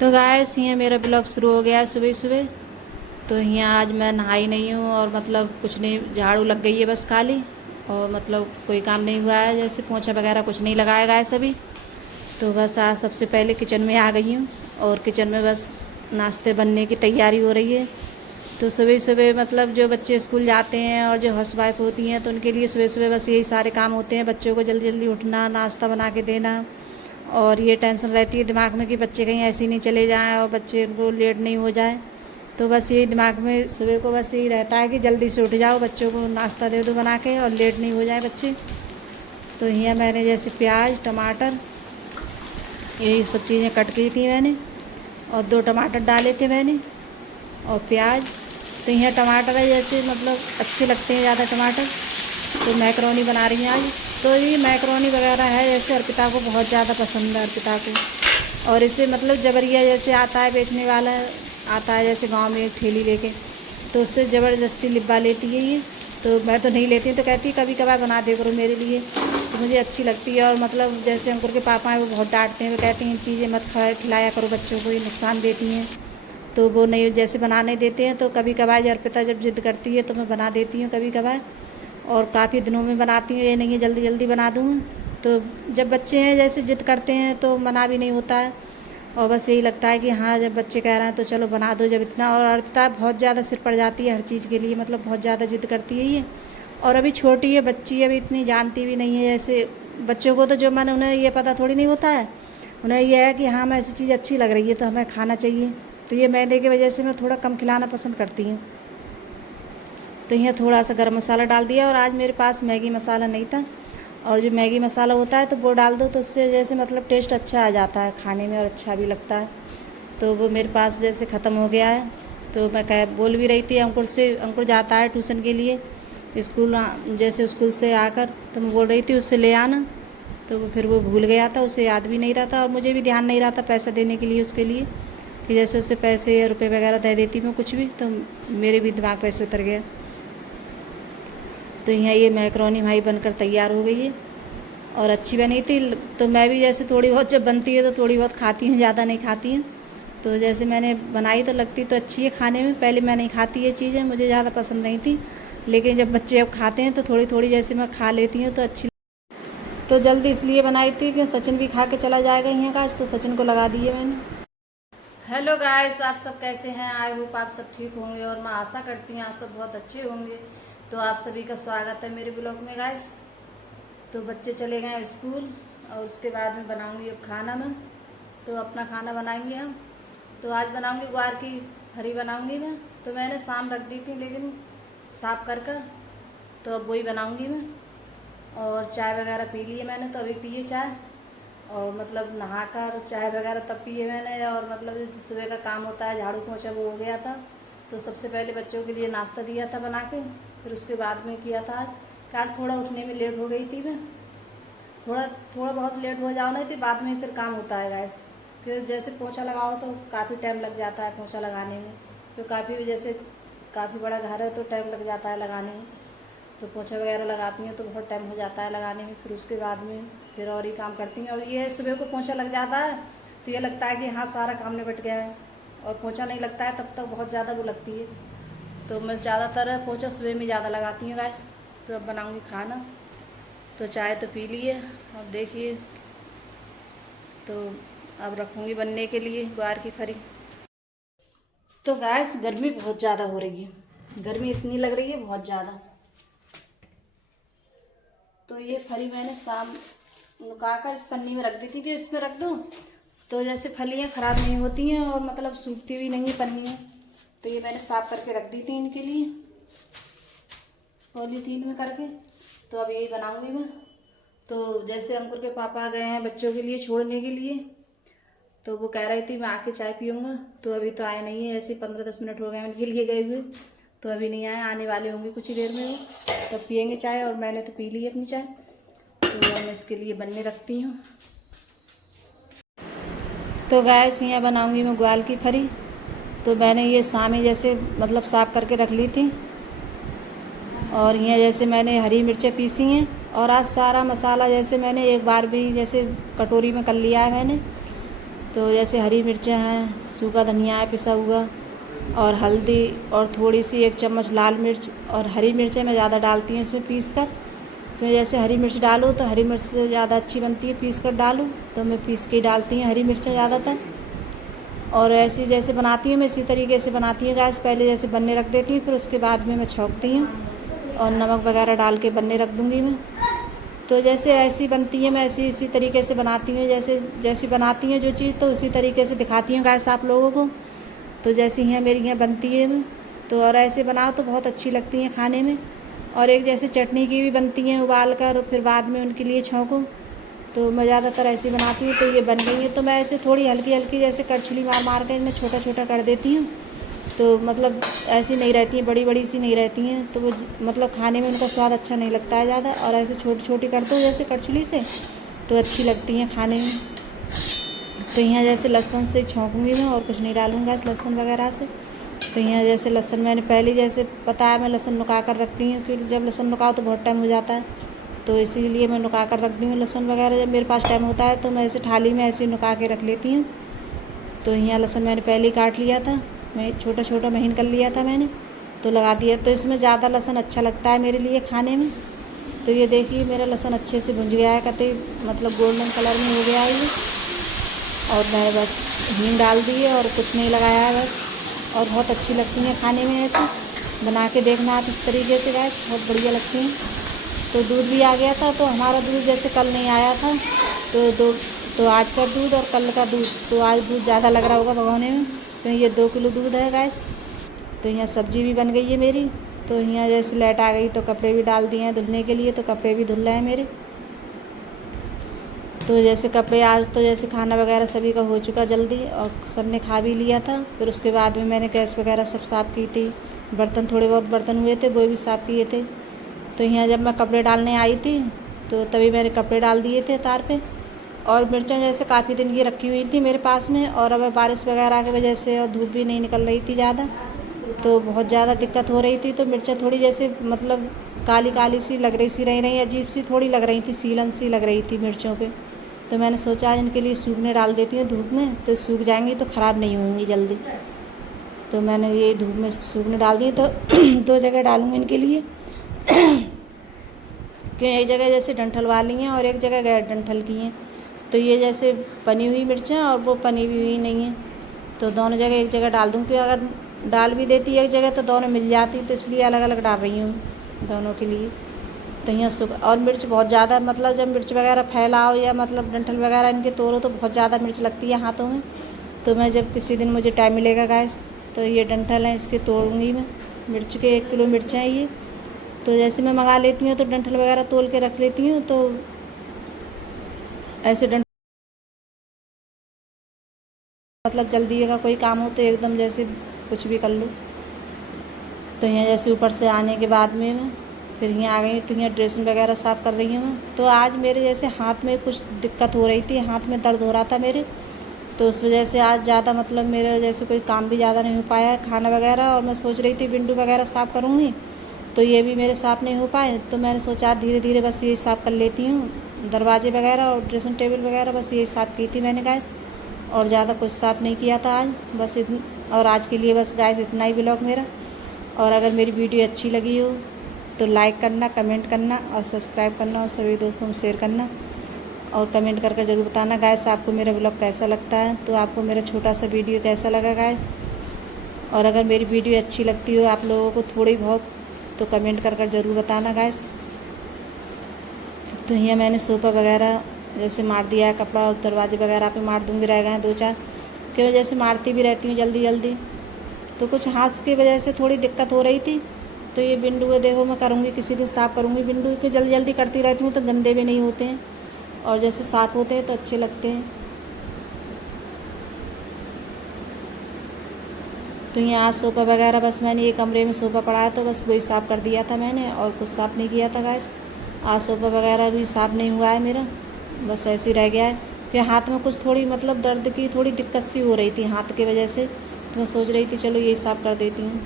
तो गाइस ये मेरा ब्लॉग शुरू हो गया है सुबह सुबह। तो यहाँ आज मैं नहाई नहीं हूँ और मतलब कुछ नहीं, झाड़ू लग गई है बस खाली। और मतलब कोई काम नहीं हुआ है, जैसे पोछा वगैरह कुछ नहीं लगाया गया है सभी। तो बस आज सबसे पहले किचन में आ गई हूँ और किचन में बस नाश्ते बनने की तैयारी हो रही है। तो सुबह सुबह मतलब जो बच्चे स्कूल जाते हैं और जो हाउसवाइफ होती हैं तो उनके लिए सुबह सुबह बस यही सारे काम होते हैं। बच्चों को जल्दी जल्दी उठना, नाश्ता बना के देना, और ये टेंशन रहती है दिमाग में कि बच्चे कहीं ऐसे ही नहीं चले जाएं और बच्चे को लेट नहीं हो जाए। तो बस यही दिमाग में सुबह को बस यही रहता है कि जल्दी से उठ जाओ, बच्चों को नाश्ता दे दो बना के और लेट नहीं हो जाए बच्चे। तो यहाँ मैंने जैसे प्याज, टमाटर, यही सब चीज़ें कट की थी मैंने, और 2 टमाटर डाले थे मैंने और प्याज। तो यहाँ टमाटर है जैसे मतलब अच्छे लगते हैं ज़्यादा टमाटर। तो मैकरोनी बना रही हैं आज। तो ये मैकरोनी वगैरह है जैसे अर्पिता को बहुत ज़्यादा पसंद है अर्पिता को। और इसे मतलब जबरिया जैसे आता है बेचने वाला, आता है जैसे गांव में एक ठेली लेके, तो उससे ज़बरदस्ती लिब्बा लेती है ये। तो मैं तो नहीं लेती, तो कहती कभी कभार बना दे करो मेरे लिए, तो मुझे अच्छी लगती है। और मतलब जैसे अंकुर के पापा हैं वो बहुत डांटते हैं, वो कहते हैं चीज़ें मत खिलाया करो बच्चों को, ये नुकसान देती हैं। तो वो नहीं जैसे बनाने देते हैं, तो कभी कभार अर्पिता जब जिद करती है तो मैं बना देती हूँ कभी कभार। और काफ़ी दिनों में बनाती हूँ, ये नहीं है जल्दी जल्दी बना दूँ। तो जब बच्चे हैं जैसे जिद करते हैं तो मना भी नहीं होता है, और बस यही लगता है कि हाँ जब बच्चे कह रहे हैं तो चलो बना दो जब इतना। और अर्पिता बहुत ज़्यादा सिर पड़ जाती है हर चीज़ के लिए, मतलब बहुत ज़्यादा जिद करती है ये। और अभी छोटी है बच्ची, अभी इतनी जानती भी नहीं है। जैसे बच्चों को तो जो मन उन्हें ये पता थोड़ी नहीं होता है, उन्हें यह है कि हाँ हमें ऐसी चीज़ अच्छी लग रही है तो हमें खाना चाहिए। तो ये मैदे की वजह से मैं थोड़ा कम खिलाना पसंद करती हूँ। तो यहाँ थोड़ा सा गरम मसाला डाल दिया, और आज मेरे पास मैगी मसाला नहीं था, और जो मैगी मसाला होता है तो वो डाल दो तो उससे जैसे मतलब टेस्ट अच्छा आ जाता है खाने में और अच्छा भी लगता है। तो वो मेरे पास जैसे ख़त्म हो गया है। तो मैं कह बोल भी रही थी अंकुर से, अंकुर जाता है ट्यूशन के लिए स्कूल, जैसे स्कूल से आकर तो मैं बोल रही थी उससे ले आना। तो वो फिर वो भूल गया था, उसे याद भी नहीं रहा था और मुझे भी ध्यान नहीं रहा था पैसा देने के लिए उसके लिए, कि जैसे उससे पैसे या रुपये वगैरह दे देती मैं कुछ भी, तो मेरे भी दिमाग पे से उतर गया। तो यहाँ ये मैकरोनी भाई बनकर तैयार हो गई है और अच्छी बनी थी। तो मैं भी जैसे थोड़ी बहुत जब बनती है तो थोड़ी बहुत खाती हूँ, ज़्यादा नहीं खाती हूँ। तो जैसे मैंने बनाई तो लगती तो अच्छी है खाने में। पहले मैं नहीं खाती ये चीज़ें, मुझे ज़्यादा पसंद नहीं थी, लेकिन जब बच्चे अब खाते हैं तो थोड़ी थोड़ी जैसे मैं खा लेती हूँ तो अच्छी। तो जल्दी इसलिए बनाई थी कि सचिन भी खा के चला जाएगा यहाँ का, तो सचिन को लगा दिए मैंने। हेलो गाइस, आप सब कैसे हैं? आई होप आप सब ठीक होंगे और मैं आशा करती हूँ आप सब बहुत अच्छे होंगे। तो आप सभी का स्वागत है मेरे ब्लॉग में गाइस। तो बच्चे चले गए स्कूल और उसके बाद में बनाऊंगी अब खाना मैं। तो अपना खाना बनाएंगे हम। तो आज बनाऊंगी ग्वार की फली बनाऊंगी मैं। तो मैंने शाम रख दी थी लेकिन साफ कर कर, तो अब वही बनाऊंगी मैं। और चाय वगैरह पी ली है मैंने, तो अभी पिए चाय, और मतलब नहाकर चाय वगैरह तब पिए मैंने। और मतलब जो सुबह का काम होता है झाड़ू पोछा वो हो गया था। तो सबसे पहले बच्चों के लिए नाश्ता दिया था बना के, फिर उसके बाद में किया था आज थोड़ा उठने में लेट हो गई थी मैं, थोड़ा थोड़ा बहुत लेट हो जाओ नहीं तो बाद में फिर काम होता है गैस। फिर जैसे पोछा लगाओ तो काफ़ी टाइम लग जाता है पोछा लगाने में, तो काफ़ी जैसे काफ़ी बड़ा घर है तो टाइम लग जाता है लगाने में। तो पोछा वगैरह लगाती हैं तो बहुत टाइम हो जाता है लगाने में। फिर उसके बाद में फिर और ही काम करती हैं। और ये सुबह को पोछा लग जाता है तो ये लगता है कि हाँ सारा काम निपट गया है, और पोछा नहीं लगता है तब तक बहुत ज़्यादा वो लगती है। तो मैं ज़्यादातर पोछा सुबह में ज़्यादा लगाती हूँ गैस। तो अब बनाऊँगी खाना। तो चाय तो पी ली है, अब देखिए तो अब रखूँगी बनने के लिए ग्वार की फली। तो गैस गर्मी बहुत ज़्यादा हो रही है, गर्मी इतनी लग रही है बहुत ज़्यादा। तो ये फली मैंने शाम नुका कर इस पन्नी में रख दी थी कि इसमें रख दो तो जैसे फलियाँ ख़राब नहीं होती हैं और मतलब सूखती भी नहीं है पन्नी में। तो ये मैंने साफ़ करके रख दी थी इनके लिए पॉलीथीन में करके। तो अब यही बनाऊंगी मैं। तो जैसे अंकुर के पापा गए हैं बच्चों के लिए छोड़ने के लिए, तो वो कह रही थी मैं आके चाय पीऊँगा, तो अभी तो आए नहीं है। ऐसे 15-10 मिनट हो गए उनके लिए गए हुए, तो अभी नहीं आए, आने वाले होंगे कुछ ही देर में वो, तब पियेंगे चाय। और मैंने तो पी ली अपनी चाय, तो मैं इसके लिए बनने रखती हूँ। तो गैस यहाँ बनाऊंगी मैं ग्वार की फली। तो मैंने ये सामी जैसे मतलब साफ़ करके रख ली थी, और यहाँ जैसे मैंने हरी मिर्चें पीसी हैं, और आज सारा मसाला जैसे मैंने एक बार भी जैसे कटोरी में कर लिया है मैंने। तो जैसे हरी मिर्चें हैं, सूखा धनिया है पिसा हुआ, और हल्दी, और थोड़ी सी 1 चम्मच लाल मिर्च, और हरी मिर्चें मैं ज़्यादा डालती हूँ इसमें पीस कर, क्योंकि जैसे हरी मिर्च डालो तो हरी मिर्च से ज़्यादा अच्छी बनती है, पीस कर डालो तो मैं पीस के ही डालती हूँ हरी मिर्चें ज़्यादातर। और ऐसी जैसे बनाती हूँ मैं इसी तरीके से बनाती हूँ गैस, पहले जैसे बनने रख देती हूँ, फिर उसके बाद में मैं छौंकती हूँ और नमक वगैरह डाल के बनने रख दूँगी मैं। तो जैसे ऐसी बनती है, मैं ऐसी इसी तरीके से बनाती हूँ, जैसे जैसी बनाती हूँ जो चीज़ तो उसी तरीके से दिखाती हूँ गैस आप लोगों को। तो जैसे यहाँ मेरी यहाँ बनती है मैं, तो और ऐसे बनाओ तो बहुत अच्छी लगती हैं खाने में। और एक जैसे चटनी की भी बनती हैं उबाल कर, फिर बाद में उनके लिए छौंको, तो मैं ज़्यादातर ऐसी बनाती हूँ। तो ये बन गई है, तो मैं ऐसे थोड़ी हल्की हल्की जैसे करछुली मार मार कर इन्हें छोटा छोटा कर देती हूँ। तो मतलब ऐसी नहीं रहती हैं, बड़ी बड़ी सी नहीं रहती हैं, तो वो मतलब खाने में उनका स्वाद अच्छा नहीं लगता है ज़्यादा। और ऐसे छोटी छोटी कर दो जैसे करछुली से, तो अच्छी लगती हैं खाने में। तो यहाँ जैसे लहसुन से छौंकूँगी मैं, और कुछ नहीं डालूँगा इस लहसुन वगैरह से। तो यहाँ जैसे लहसुन मैंने पहले जैसे बताया, मैं लहसुन नुका कर रखती हूँ, क्योंकि जब लहसुन नुकाओ तो बहुत टाइम हो जाता है, तो इसीलिए मैं नुका कर रखती हूँ लहसुन वगैरह। जब मेरे पास टाइम होता है तो मैं ऐसे थाली में ऐसे नुका के रख लेती हूँ। तो यहाँ लहसुन मैंने पहले ही काट लिया था, मैं छोटा छोटा महीन कर लिया था मैंने, तो लगा दिया। तो इसमें ज़्यादा लहसुन अच्छा लगता है मेरे लिए खाने में। तो ये देखिए मेरा लहसुन अच्छे से भुंज गया है, कतई मतलब गोल्डन कलर में हो गया है ये। और मैं बस हींग डाल दी है और कुछ नहीं लगाया है बस। और बहुत अच्छी लगती हैं खाने में, ऐसे बना के देखना आप इस तरीके से गैस, बहुत बढ़िया लगती हैं। तो दूध भी आ गया था, तो हमारा दूध जैसे कल नहीं आया था, तो आज का दूध और कल का दूध, तो आज दूध ज़्यादा लग रहा होगा भगोने में। तो ये 2 किलो दूध है गैस। तो यहाँ सब्ज़ी भी बन गई है मेरी। तो यहाँ जैसे लाइट आ गई तो कपड़े भी डाल दिए हैं धुलने के लिए, तो कपड़े भी धुल रहे हैं मेरे। तो जैसे कपड़े आज तो जैसे खाना वगैरह सभी का हो चुका जल्दी, और सब ने खा भी लिया था। फिर उसके बाद में मैंने गैस वगैरह सब साफ़ की थी, बर्तन थोड़े बहुत बर्तन हुए थे वो भी साफ़ किए थे। तो यहाँ जब मैं कपड़े डालने आई थी तो तभी मैंने कपड़े डाल दिए थे तार पे। और मिर्चें जैसे काफ़ी दिन की रखी हुई थी मेरे पास में, और अब बारिश वगैरह की वजह से और धूप भी नहीं निकल रही थी ज़्यादा, तो बहुत ज़्यादा दिक्कत हो रही थी। तो मिर्चें थोड़ी जैसे मतलब काली काली सी लग रही सी रही अजीब सी थोड़ी लग रही थी, सीलन सी लग रही थी मिर्चों पे। तो मैंने सोचा आज इनके लिए सूखने डाल देती हूँ धूप में, तो सूख जाएंगी तो ख़राब नहीं होंगी जल्दी। तो मैंने ये धूप में सूखने डाल दिए। तो 2 जगह डालूँगी इनके लिए, कि एक जगह जैसे डंठल वाली हैं और एक जगह गैर डंठल की हैं। तो ये जैसे पनी हुई मिर्चें और वो पनी भी हुई नहीं है, तो दोनों जगह एक जगह डाल दूँ, क्योंकि अगर डाल भी देती एक जगह तो दोनों मिल जाती, तो इसलिए अलग अलग डाल रही हूँ दोनों के लिए। तो यहाँ और मिर्च बहुत ज़्यादा, मतलब जब मिर्च वगैरह फैलाओ या मतलब डंठल वगैरह इनके तोड़ो तो बहुत ज़्यादा मिर्च लगती है हाथों में। तो मैं जब किसी दिन मुझे टाइम मिलेगा गैस, तो ये डंठल हैं इसके तोड़ूँगी मैं। मिर्च के 1 किलो मिर्चें हैं ये। तो जैसे मैं मंगा लेती हूँ तो डंठल वगैरह तोल के रख लेती हूँ, तो ऐसे डंठल मतलब जल्दी का कोई काम हो तो एकदम जैसे कुछ भी कर लो। तो यहाँ जैसे ऊपर से आने के बाद में मैं फिर यहाँ आ गई, तो यहाँ ड्रेसिंग वगैरह साफ़ कर रही हूँ मैं। तो आज मेरे जैसे हाथ में कुछ दिक्कत हो रही थी, हाथ में दर्द हो रहा था मेरे, तो उस वजह से आज ज़्यादा मतलब मेरा जैसे कोई काम भी ज़्यादा नहीं हो पाया है खाना वगैरह। और मैं सोच रही थी विंडो वगैरह साफ़ करूँगी, तो ये भी मेरे साफ़ नहीं हो पाए। तो मैंने सोचा धीरे धीरे बस ये साफ़ कर लेती हूँ, दरवाजे वगैरह और ड्रेसिंग टेबल वगैरह बस ये साफ़ की थी मैंने गैस, और ज़्यादा कुछ साफ़ नहीं किया था आज बस और आज के लिए बस गैस इतना ही ब्लॉग मेरा। और अगर मेरी वीडियो अच्छी लगी हो तो लाइक करना, कमेंट करना और सब्सक्राइब करना, और सभी दोस्तों में शेयर करना, और कमेंट करके ज़रूर बताना गैस आपको मेरा ब्लॉग कैसा लगता है, तो आपको मेरा छोटा सा वीडियो कैसा लगा गैस। और अगर मेरी वीडियो अच्छी लगती हो आप लोगों को थोड़ी बहुत, तो कमेंट कर ज़रूर बताना गैस। तो यहाँ मैंने सोफ़ा वगैरह जैसे मार दिया है, कपड़ा और दरवाजे वगैरह पे मार दूँगी, रह गए हैं 2-4, की वजह से मारती भी रहती हूँ जल्दी जल्दी। तो कुछ हाथ की वजह से थोड़ी दिक्कत हो रही थी। तो ये बिंदु को देखो मैं करूँगी, किसी दिन साफ़ करूँगी बिंदु को, जल्दी जल्दी करती रहती हूँ तो गंदे भी नहीं होते हैं, और जैसे साफ़ होते हैं तो अच्छे लगते हैं। तो यहाँ आज सोफ़ा वगैरह बस मैंने ये कमरे में सोफ़ा पड़ा है तो बस वही साफ़ कर दिया था मैंने, और कुछ साफ़ नहीं किया था गैस। आज सोफ़ा वगैरह भी साफ़ नहीं हुआ है मेरा, बस ऐसे ही रह गया है। फिर हाथ में कुछ थोड़ी मतलब दर्द की थोड़ी दिक्कत सी हो रही थी हाथ की वजह से, तो मैं सोच रही थी चलो यही साफ़ कर देती हूँ।